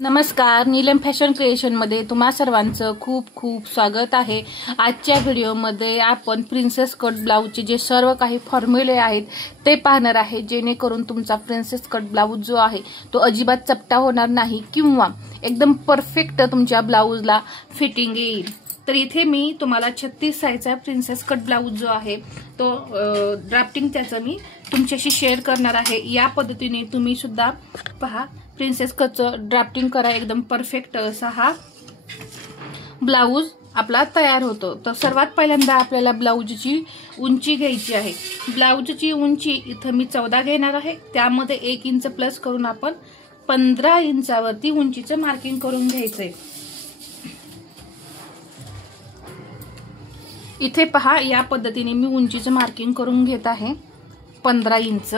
नमस्कार, Neelam fashion creation मध्ये तुम्हा सर्वांचं खूप खूप स्वागत आहे। आजच्या व्हिडिओमध्ये आपण प्रिन्सेस कट ब्लाउजचे जे सर्व काही फॉर्म्युले आहेत ते पाहणार आहे, जेणेकरून तुमचा प्रिन्सेस कट ब्लाउज जो आहे तो अजिबात चपटा होणार नाही किंवा एकदम परफेक्ट तुमच्या ब्लाउजला फिटिंग येईल। तर इथे मी तुम्हाला 36 साईजचा प्रिन्सेस कट ब्लाउज जो आहे तो ड्राफ्टिंग त्याचं मी तुमच्याशी शेअर करणार आहे। या पद्धतीने तुम्ही सुद्धा पहा प्रिन्सेस कटचं ड्राफ्टिंग करा, एकदम परफेक्ट असा हा ब्लाउज आपला तयार होतो। तर सर्वात पहिल्यांदा आपल्याला ब्लाउजची उंची घ्यायची आहे। ब्लाउजची उंची इथं मी 14 घेणार आहे, त्यामध्ये 1 इंच प्लस करून आपण 15 इंचावरती उंचीचं मार्किंग करून घ्यायचंय। इथे पहा या पद्धतीने मी उंचीचं मार्किंग करून घेत आहे 15 इंच।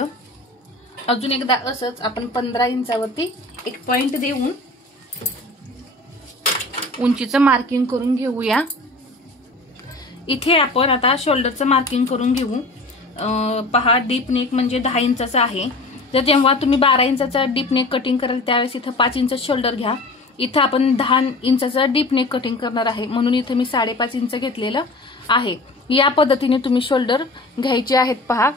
अजून एकदा असंच आपण 15 इंचावरती एक पॉइंट देऊन उंचीचं मार्किंग करून घेऊया। इथे आपण आता शोल्डरचं मार्किंग करून घेऊ। पहा डीप नेक म्हणजे 10 इंचाचा आहे। जर जेव्हा तुम्ही 12 इंचाचा डीप नेक कटिंग कराल त्यावेळेस इथं 5 इंच शोल्डर घ्या। इथं आपण 10 इंचाचा डीप नेक कटिंग करणार आहे, म्हणून इथे मी 5.5 इंच घेतलेलं आहे। या पद्धतीने तुम्ही शोल्डर घ्यायचे आहेत। पहा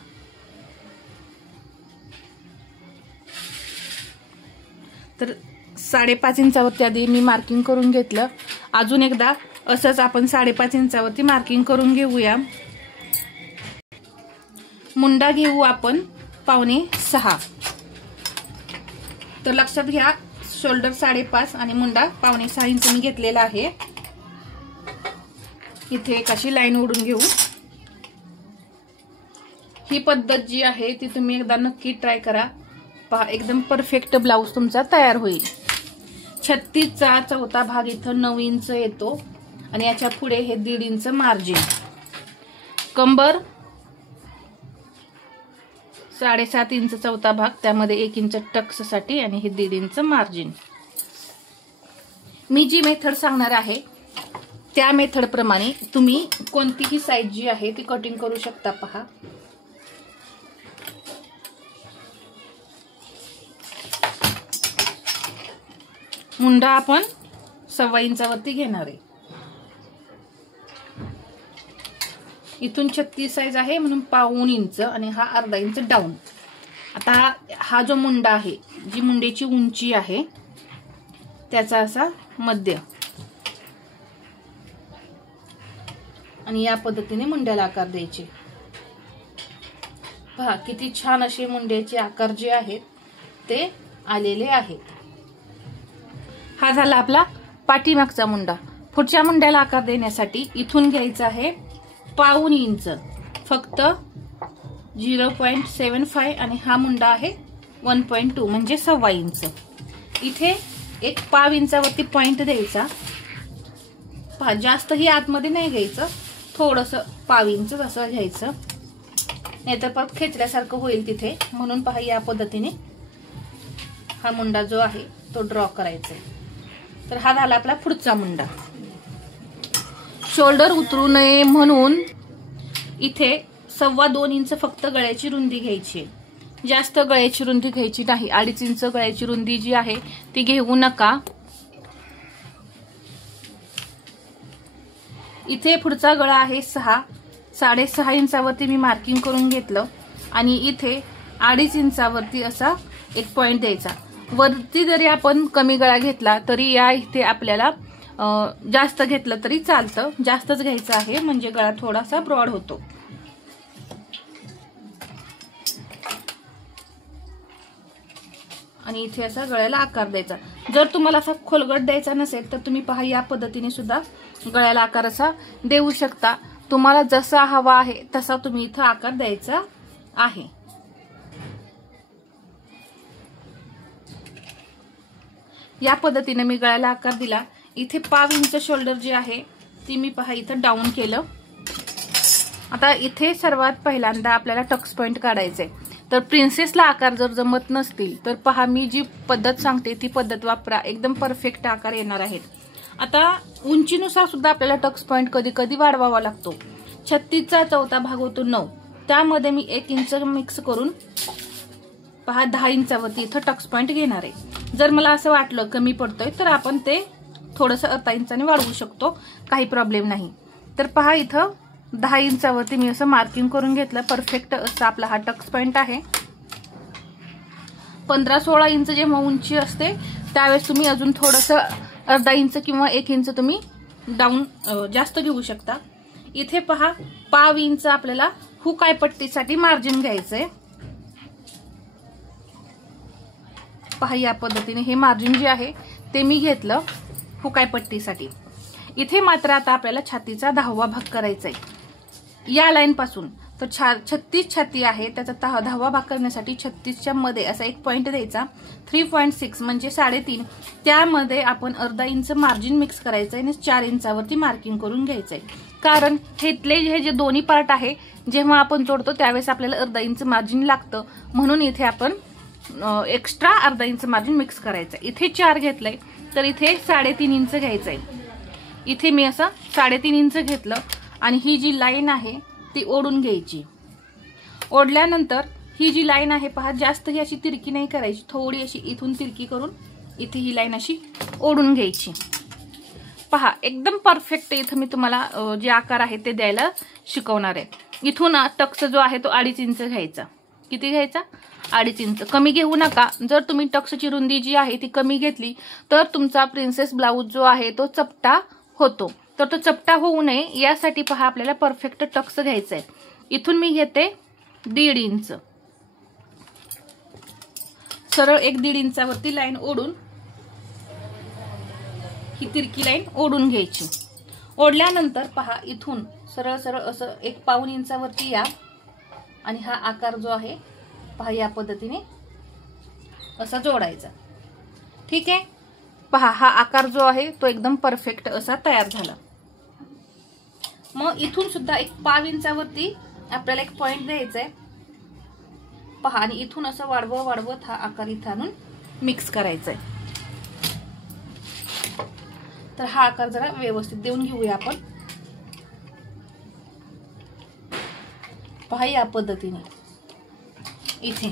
तर 5.5 इंचावरती आधी मी मार्किंग करून घेतलं। अजून एकदा असंच आपण 5.5 इंचावरती मार्किंग करून घेऊया। मुंडा घेऊ आपण 5.25। तर लक्षात घ्या शोल्डर 5.5 आणि मुंडा 5.25 इंच मी घेतलेला आहे। इथे एक अशी लाईन ओढून घेऊ। ही पद्धत जी आहे ती तुम्ही एकदा नक्की ट्राय करा, पहा एकदम परफेक्ट ब्लाउज तुमचा तयार होईल। 36 चा चौथा भाग इथं 9 इंच येतो आणि याच्या पुढे हे 1.5 इंच मार्जिन। कंबर 7.5 इंच चौथा भाग, त्यामध्ये 1 इंच टक्स साठी आणि हे 1.5 इंच मार्जिन। मी जी मेथड सांगणार आहे त्या मेथड प्रमाणे तुम्ही कोणतीही साइज जी आहे ती कटिंग करू शकता। पहा मुंडा आपण 1.25 इंचावरती घेणार आहे। इथून 36 साइज आहे म्हणून 1.25 इंच आणि हा अर्धा इंच डाऊन। आता हा जो मुंडा आहे, जी मुंडेची उंची आहे त्याचा असा मध्य आणि या पद्धतीने मुंड्याला आकार द्यायचे। पहा किती छान असे मुंड्याचे आकार जे आहेत ते आलेले आहेत। हा झाला आपला पाठीमागचा मुंडा। पुढच्या मुंड्याला आकार देण्यासाठी इथून घ्यायचा आहे 1.25 इंच, फक्त 0.75 आणि हा मुंडा आहे 1.2 म्हणजे 1.25 इंच। इथे एक 1/2 इंचावरती पॉइंट द्यायचा। पहा जास्तही आतमध्ये नाही घ्यायचं, थोडस 1/2 इंच असं घ्यायचं, नाहीतर परत खेचल्यासारखं होईल तिथे। म्हणून पहा या पद्धतीने हा मुंडा जो आहे तो ड्रॉ करायचा। तर हा झाला आपला पुढचा मुंडा। शोल्डर उतरू नये म्हणून इथे 2.25 इंच फक्त गळ्याची रुंदी घ्यायची, जास्त गळ्याची रुंदी घ्यायची नाही। 2.5 इंच गळ्याची रुंदी जी आहे ती घेऊ नका। इथे पुढचा गळा आहे 6.5 इंचावरती मी मार्किंग करून घेतलं आणि इथे 2.5 इंचावरती असा एक पॉइंट द्यायचा। वरती जरी आपण कमी गळा घेतला तरी या इथे आपल्याला जास्त घेतलं तरी चालतं, जास्तच घ्यायचं आहे म्हणजे गळा थोडासा ब्रॉड होतो। आणि इथे असा गळ्याला आकार द्यायचा। जर तुम्हाला असा खोलगट द्यायचा नसेल तर तुम्ही पहा या पद्धतीने सुद्धा गळ्याला आकार असा देऊ शकता। तुम्हाला जसा हवा आहे तसा तुम्ही इथं आकार द्यायचा आहे। या पद्धतीने मी गळ्याला आकार दिला। इथे 1/2 इंच शोल्डर जे आहे ती मी पहा इथं डाऊन केलं। आता इथे सर्वात पहिल्यांदा आपल्याला टक्स पॉइंट काढायचे। तर प्रिन्सेसला आकार जर जमत नसतील तर पहा मी जी पद्धत सांगते ती पद्धत वापरा, एकदम परफेक्ट आकार येणार आहेत। आता उंचीनुसार सुद्धा आपल्याला टक्स पॉइंट कधी कधी वाढवावा लागतो। 36 चा चौथा भाग होतो 9, त्यामध्ये मी 1 इंच मिक्स करून पहा 10 इंचावरती इथं टक्स पॉइंट घेणार आहे। जर मला असं वाटलं कमी पडतोय तर आपण ते थोडंसं अर्धा इंचाने वाढवू शकतो, काही प्रॉब्लेम नाही. तर पहा इथं 10 इंचावरती मी असं मार्किंग करून घेतलं. परफेक्ट असं आपला हा टक्स पॉइंट आहे. 15-16 इंच जेव्हा उंची असते त्यावेळेस तुम्ही अजून थोडंसं अर्धा इंच किंवा 1 इंच तुम्ही डाऊन जास्त घेऊ शकता. इथे पहा पाव इंच आपल्याला हुक आय पट्टीसाठी मार्जिन घ्यायचंय. पहा या पद्धतीने हे मार्जिन जे आहे ते मी घेतलं हुक आय पट्टीसाठी. इथे मात्र आता आपल्याला छातीचा 10वा भाग करायचा आहे या लाईन पासून. तर 36 छाती आहे, त्याचा 10वा भाग करण्यासाठी 36च्या मध्ये असा एक पॉइंट द्यायचा. 3.6 म्हणजे 3.5, त्यामध्ये आपण अर्धा इंच मार्जिन मिक्स करायचं आणि 4 इंचावरती मार्किंग करून घ्यायचंय. कारण हे जे दोन्ही पार्ट आहे जेव्हा आपण जोडतो त्यावेळेस आपल्याला अर्धा इंच मार्जिन लागतं, म्हणून इथे आपण एक्स्ट्रा अर्धा इंच मार्जिन मिक्स करायचं. इथे 4 घेतलंय तर इथे 3.5 इंच घ्यायचंय. इथे मी असं 3.5 इंच घेतलं आणि ही जी लाईन आहे ती ओढून घ्यायची. ओढल्यानंतर ही जी लाईन आहे पहा जास्त ही अशी तिरकी नाही करायची, थोडी अशी इथून तिरकी करून इथे ही लाईन अशी ओढून घ्यायची. पहा एकदम परफेक्ट इथं मी तुम्हाला जे आकार आहे ते द्यायला शिकवणार आहे. इथून टक्स जो आहे तो 2.5 इंच घ्यायचा. किती घ्यायचा? 2.5 इंच. कमी घेऊ नका. जर तुम्ही टक्सची रुंदी जी आहे ती कमी घेतली तर तुमचा प्रिन्सेस ब्लाऊज जो आहे तो चपटा होतो. तर तो चपटा होऊ नये यासाठी पहा आपल्याला परफेक्ट टक्स घ्यायचा आहे. इथून मी घेते 1.5 इंच. सरळ 1.5 इंचावरती लाईन ओढून ही तिरकी लाईन ओढून घ्यायची. ओढल्यानंतर पहा इथून सरळ सरळ असं 1.25 इंचावरती या आणि हा आकार जो आहे पहा या पद्धतीने असा जोडायचा. ठीक आहे. पहा हा आकार जो आहे तो एकदम परफेक्ट असा तयार झाला. मग इथून सुद्धा 1.5 इंचावरती आपल्याला एक पॉइंट द्यायचा आहे. पहा आणि इथून असं वाढवत हा आकार इथं आणून मिक्स करायचा आहे. तर हा आकार जरा व्यवस्थित देऊन घेऊया आपण. पहा या पद्धतीने इथे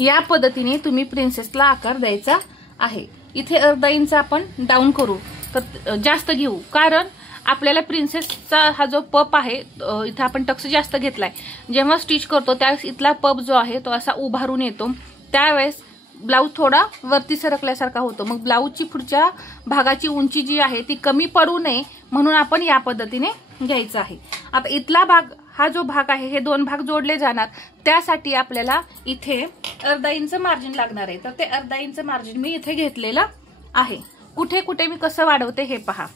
या पद्धतीने तुम्ही प्रिन्सेसला आकार द्यायचा आहे. इथे अर्धा इंच आपण डाऊन करू तर जास्त घेऊ, कारण आपल्याला प्रिन्सेसचा हा जो पप आहे इथे आपण टक्स जास्त घेतलाय. जेव्हा स्टिच करतो त्यावेळेस इथला पप जो आहे तो असा उभारून येतो, त्यावेळेस ब्लाऊज थोडा वरती सरकल्यासारखा होतो. मग ब्लाऊजची पुढच्या भागाची उंची जी आहे ती कमी पडू नये म्हणून आपण या पद्धतीने घ्यायचं आहे. आता इथला भाग हा जो भाग आहे हे 2 भाग जोडले जाणार, त्यासाठी आपल्याला इथे अर्धा इंच मार्जिन लागणार आहे. तर ते अर्धा इंच मार्जिन मी इथे घेतलेलं आहे. कुठे कुठे मी कसं वाढवते हे पहा.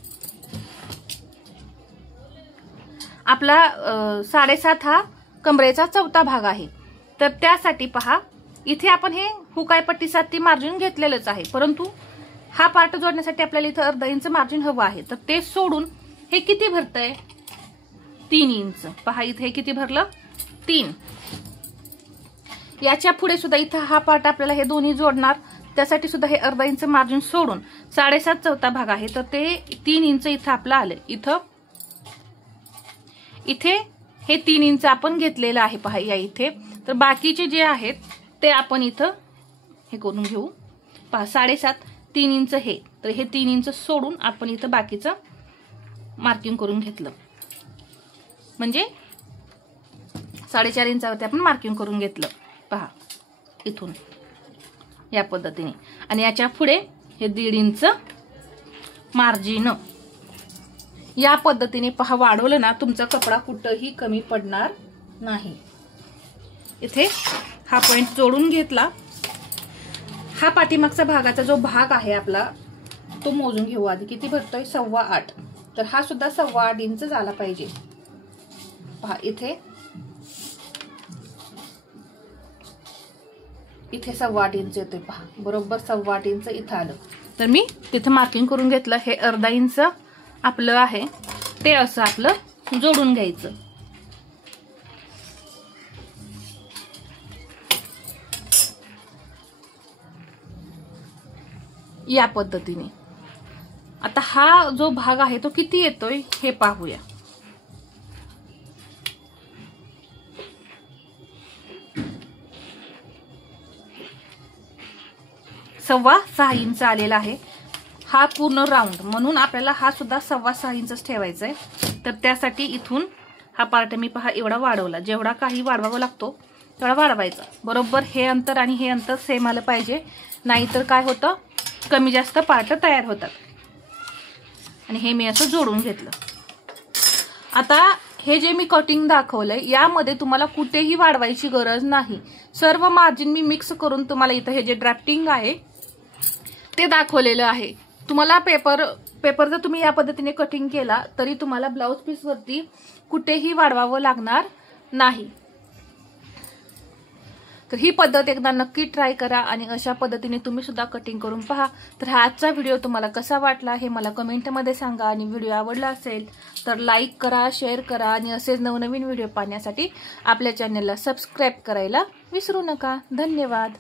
आपला 7.5 हा कमरेचा 4था भाग आहे. तर त्यासाठी पहा इथे आपण हे हुक आय पट्टीसाठी मार्जिन घेतलेलंच आहे, परंतु हा पार्ट जोडण्यासाठी आपल्याला इथं अर्धा इंच मार्जिन हवं आहे. तर ते सोडून हे किती भरतंय? 3 इंच. पहा इथे हे किती भरलं? 3. याच्या पुढे सुद्धा इथं हा पार्ट आपल्याला हे दोन्ही जोडणार, त्यासाठी सुद्धा हे अर्धा इंच मार्जिन सोडून 7.5 4था भाग आहे तर ते 3 इंच इथं आपलं आलं. इथे हे 3 इंच आपण घेतलेलं आहे पहा या इथे. तर बाकीचे जे आहेत ते आपण इथं हे करून घेऊ. पहा 7.5 3 इंच हे, तर हे 3 इंच सोडून आपण इथं बाकीचं मार्किंग करून घेतलं. म्हणजे 4.5 इंचावरती आपण मार्किंग करून घेतलं. पहा इथून या पद्धतीने. आणि याच्या पुढे हे 1.5 इंच मार्जिन. या पद्धतीने पहा वाढवलं ना तुमचा कपडा कुठंही कमी पडणार नाही. इथे हा पॉइंट जोडून घेतला. हा पाठीमागचा भागाचा जो भाग आहे आपला तो मोजून घेऊ आधी. किती भरतोय? 8.25. तर हा सुद्धा 8.25 इंच झाला पाहिजे. पहा इथे 8.25 इंच येतोय. पहा बरोबर 8.25 इंच इथं आलं. तर मी तिथे मार्किंग करून घेतलं. हे अर्धा इंच आपलं आहे ते असं आपलं जोडून घ्यायचं. या पद्धतीने. आता हा जो भाग आहे तो किती येतोय हे पाहूया. 6.25 इंच आलेला आहे। हा पूर्ण राऊंड म्हणून आपल्याला हा सुद्धा 6.25 इंचच ठेवायचा आहे। तर त्यासाठी इथून हा पार्ट मी पहा एवढा वाढवला, जेवढा काही वाढवावा लागतो तेवढा वाढवायचा। बरोबर हे अंतर आणि हे अंतर सेम आलं पाहिजे, नाहीतर काय होतं कमी जास्त पार्ट तयार होतात। आणि हे मी असं जोडून घेतलं। आता हे जे मी कटिंग दाखवलंय यामध्ये तुम्हाला कुठेही वाढवायची गरज नाही। सर्व मार्जिन मी मिक्स करून तुम्हाला इथं हे जे ड्राफ्टिंग आहे ते दाखवलेलं आहे। तुम्हाला पेपर जर तुम्ही या पद्धतीने कटिंग केला तरी तुम्हाला ब्लाउज पीस वरती कुठेही वाढवावं लागणार नाही। तर ही पद्धत एकदा नक्की ट्राय करा आणि अशा पद्धतीने तुम्ही सुद्धा कटिंग करून पहा। तर हा आजचा व्हिडिओ तुम्हाला कसा वाटला हे मला कमेंटमध्ये सांगा आणि व्हिडिओ आवडला असेल तर लाईक करा, शेअर करा आणि असेच नवनवीन व्हिडिओ पाहण्यासाठी आपल्या चॅनलला सबस्क्राईब करायला विसरू नका। धन्यवाद।